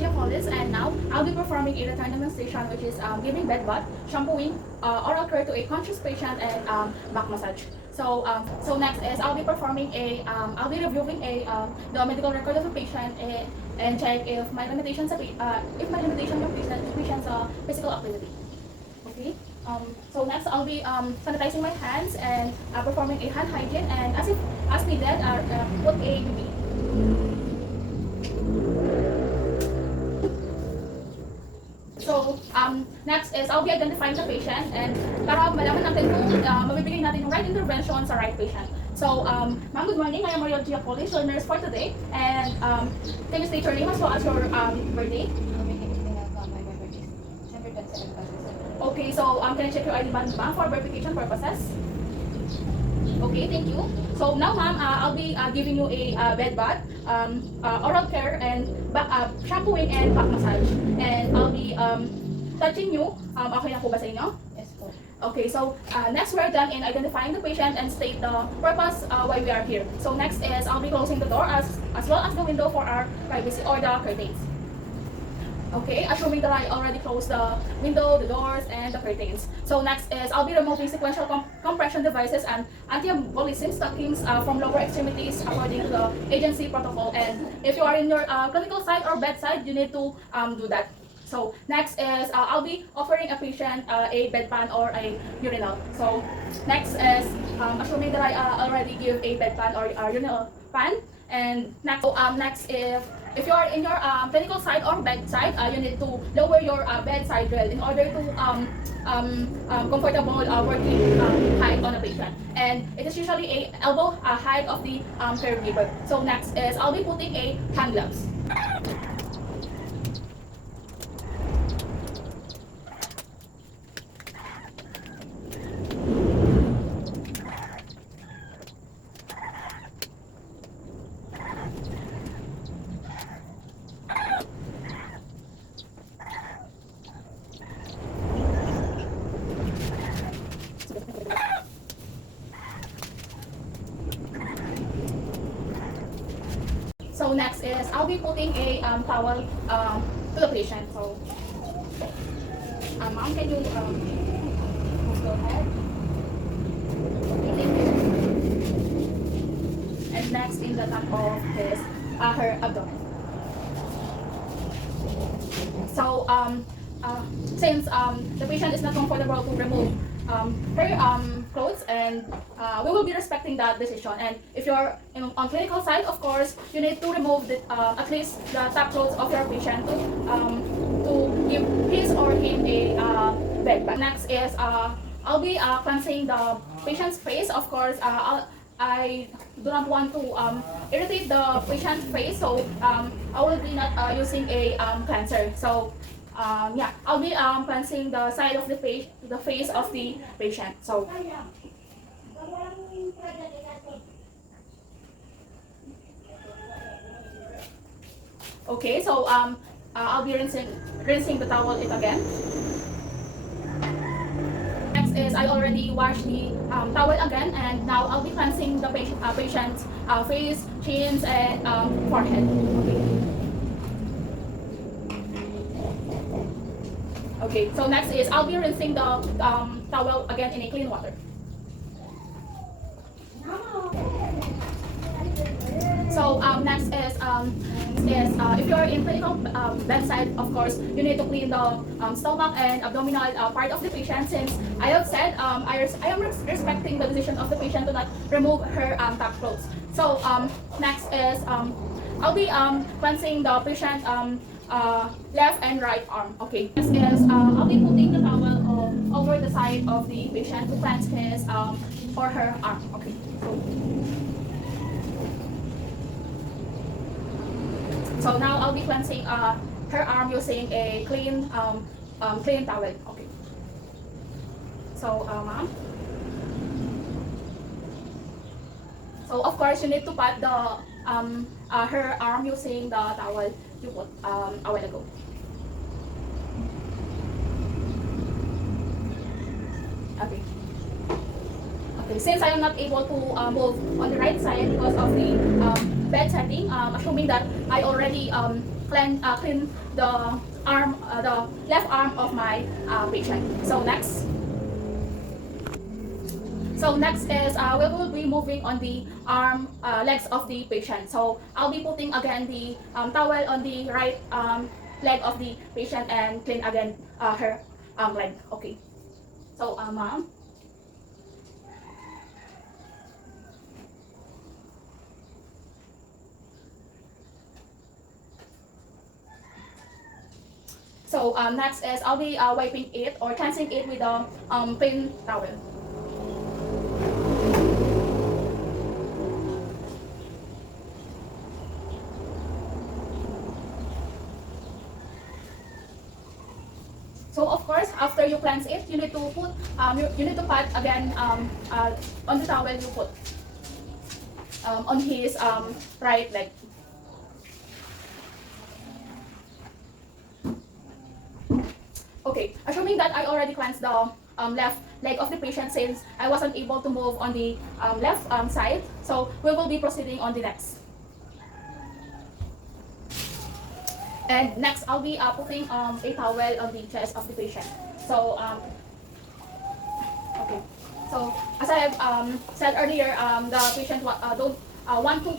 and now I'll be performing a return demonstration, which is giving bed bath, shampooing, oral care to a conscious patient, and back massage. So next is I'll be performing I'll be reviewing the medical record of the patient and check if my limitations if my limitation of patient's physical activity. Okay. So next I'll be sanitizing my hands and performing a hand hygiene, and as needed, put a BB. So, next is I'll be identifying the patient and para malaman natin kung mabibigay natin yung right intervention sa right patient. So, ma'am, good morning. I am Maria Giacolis, your nurse for today. And can you state your name as well as your birthday? Okay, so can I check your ID ma'am for verification purposes? Okay, thank you. So now, ma'am, I'll be giving you a bed bath, oral care, and shampooing and back massage. And I'll be touching you. Okay na po ba sa inyo? Yes po. Okay, so next we're done in identifying the patient and state the purpose why we are here. So next is I'll be closing the door as well as the window for our privacy or the curtains. Okay, assuming that I already closed the window, the doors, and the curtains. So next is I'll be removing sequential compression devices and anti-embolism stockings from lower extremities according to the agency protocol. And if you are in your clinical side or bedside, you need to do that. So next is I'll be offering a patient a bedpan or a urinal. So next is assuming that I already give a bedpan or urinal pan. And next if you are in your clinical side or bedside, you need to lower your bedside rail in order to comfortable working height on a patient. And it is usually a elbow height of the caregiver. So next is I'll be putting a hand gloves. So next is I'll be putting a towel to the patient. So, ma'am, can you go ahead? Okay, thank you. And next in the top of his her abdomen. So since the patient is not comfortable to remove her clothes, and we will be respecting that decision. And if you're on clinical side, of course, you need to remove at least the top clothes of your patient to give his or him a bed bath. Next is I'll be cleansing the patient's face. Of course, I do not want to irritate the patient's face, so I will be not using a cleanser. So yeah, I'll be cleansing the side of the face of the patient. So okay, so I'll be rinsing the towel again. Next is I already washed the towel again, and now I'll be cleansing the patient's face, chins, and forehead. Okay, so next is I'll be rinsing the towel again in a clean water. So next is if you're in clinical bedside, of course, you need to clean the stomach and abdominal part of the patient. Since I have said I am respecting the decision of the patient to not remove her top clothes. So next is I'll be cleansing the patient left and right arm. Okay. Next is I'll be putting the towel over the side of the patient to cleanse his or her arm. Okay. So now I'll be cleansing her arm using a clean towel. Okay. So ma'am. So of course you need to pat the her arm using the towel you put a while ago. Okay. Okay. Since I am not able to move on the right side because of the bed setting, assuming that I already clean the arm, the left arm of my patient. So next is we will be moving on the legs of the patient. So I'll be putting again the towel on the right leg of the patient and clean again her leg. Okay. So ma'am. So next is I'll be wiping it or cleansing it with a plain towel. So of course, after you cleanse it, you need to put you need to pat again on the towel you put on his right leg. Okay, assuming that I already cleansed the left leg of the patient since I wasn't able to move on the left side, so we will be proceeding on the next. And next, I'll be putting a towel on the chest of the patient. So, okay. So, as I have said earlier, the patient don't want to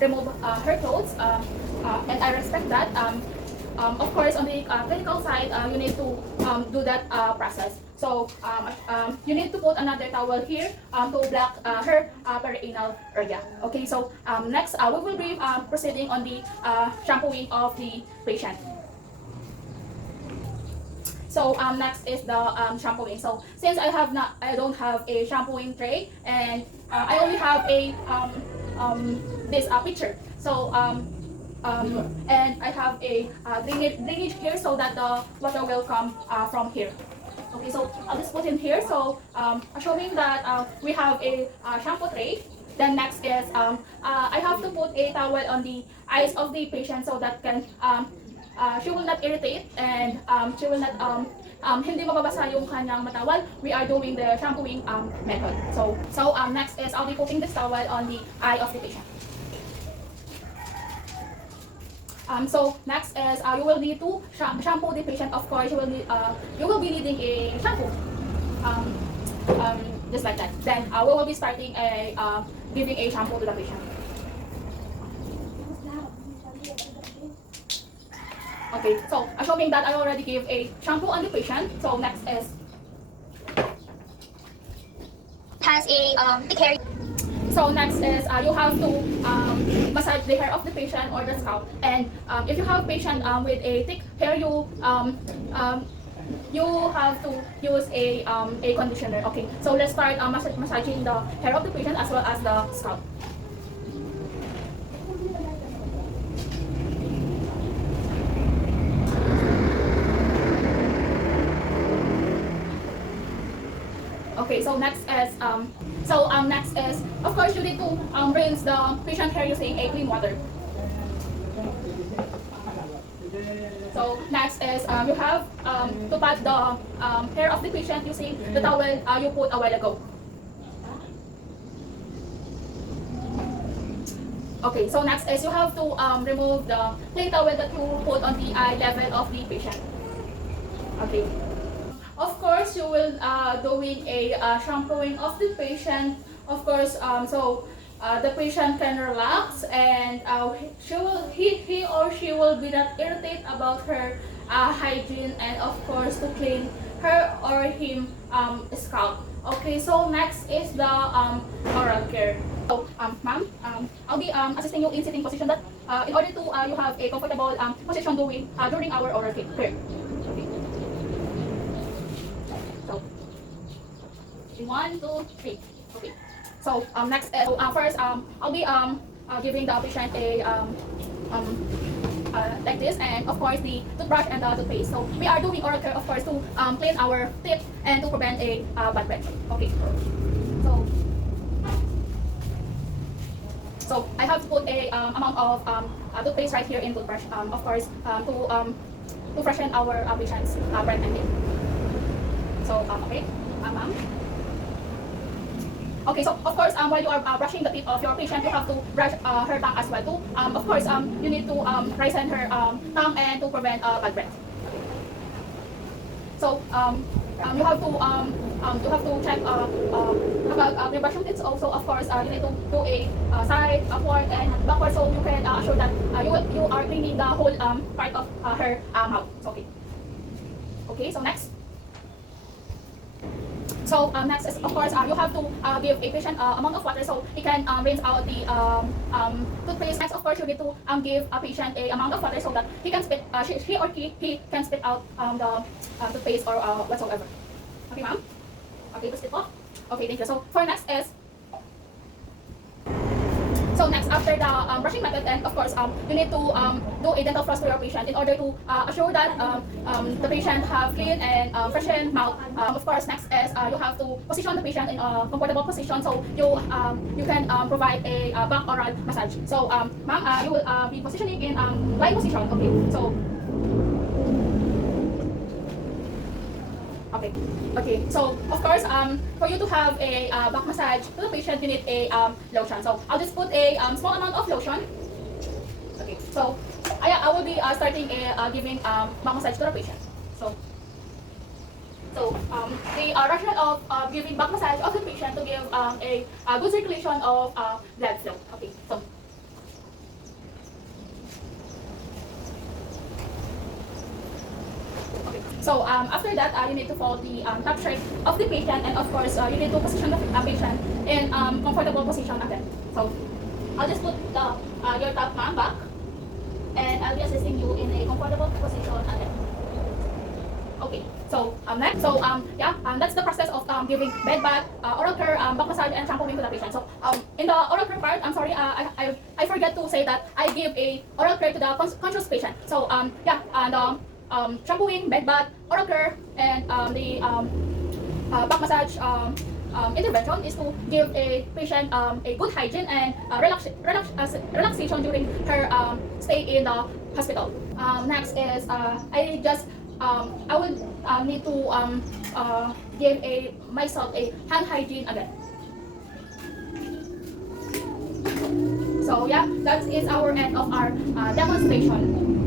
remove her clothes, and I respect that. Of course, on the clinical side, you need to do that process. So you need to put another towel here to block her perianal area. Okay, so next we will be proceeding on the shampooing of the patient. So next is the shampooing. So since I don't have a shampooing tray, and I only have a this picture. So and I have a drainage here so that the water will come from here. Okay, so I'll just put in here. So showing that we have a shampoo tray. Then next is I have to put a towel on the eyes of the patient so that can she will not irritate and she will not hindi mababasa yung kanyang matawal. We are doing the shampooing method. So next is I'll be putting this towel on the eye of the patient. So next is you will need to shampoo the patient. Of course, you will be needing a shampoo, just like that. Then we will be starting giving a shampoo to the patient. Okay, so assuming that I already gave a shampoo on the patient, so next is has a thick hair. So next is you have to massage the hair of the patient or the scalp. And if you have patient with a thick hair, you have to use a conditioner. Okay, so let's start massaging the hair of the patient as well as the scalp. Okay, so next is of course you need to rinse the patient hair using a clean water. So next is you have to pat the hair of the patient using the towel you put a while ago. Okay, so next is you have to remove the plain towel that you put on the eye level of the patient. Okay. Of course, you will doing a shampooing of the patient. Of course, so the patient can relax and he or she will be not irritated about her hygiene and of course to clean her or him scalp. Okay, so next is the oral care. So ma'am, I'll be assisting you in sitting position that in order to you have a comfortable position during our oral care. Okay. 1, 2, 3. Okay. So next, first I'll be giving the patient a like this, and of course the toothbrush and the toothpaste. So we are doing oral care, of course, to clean our teeth and to prevent a bad breath. Okay. So I have to put a amount of toothpaste right here in toothbrush. Of course, to freshen our patient's breath and teeth. So okay, ma'am. Okay, so of course, while you are brushing the teeth of your patient, you have to brush her tongue as well too. Of course, you need to moisten her tongue and to prevent bad breath. So you have to check about your brushing teeth. Also, of course, you need to do a side, upward, and backward, so you can assure that you are cleaning the whole part of her mouth. So, okay. Okay. So next. So next is, of course, you have to give a patient amount of water so he can rinse out the toothpaste. Next, of course, you need to give a patient a amount of water so that he can spit, she or he can spit out the toothpaste or whatsoever. Okay, ma'am? Okay, please spit po. Okay, thank you. So for next is, so next, after the brushing method, and of course, you need to do a dental floss to your patient in order to assure that the patient have clean and freshened mouth. Of course, next is you have to position the patient in a comfortable position so you can provide a back oral massage. So, ma'am, you will be positioning in lying position. Okay, so. Okay. Okay. So of course, for you to have a back massage to the patient, you need a lotion. So I'll just put a small amount of lotion. Okay. So I will be starting giving back massage to the patient. So the rationale of giving back massage of the patient to give a good circulation of blood flow. Okay. So. So after that, you need to fold the top shirt of the patient, and of course, you need to position the patient in comfortable position again. So I'll just put your top, ma'am, back, and I'll be assisting you in a comfortable position again. Okay. So next, so that's the process of giving bed bath, oral care, back massage, and shampooing to the patient. So in the oral care part, I'm sorry, I forget to say that I give a oral care to the conscious patient. So shampooing, bed bath, oral care, and the back massage intervention is to give a patient a good hygiene and relaxation during her stay in the hospital. Next is I will need to give myself a hand hygiene again. So yeah, that is our end of our demonstration.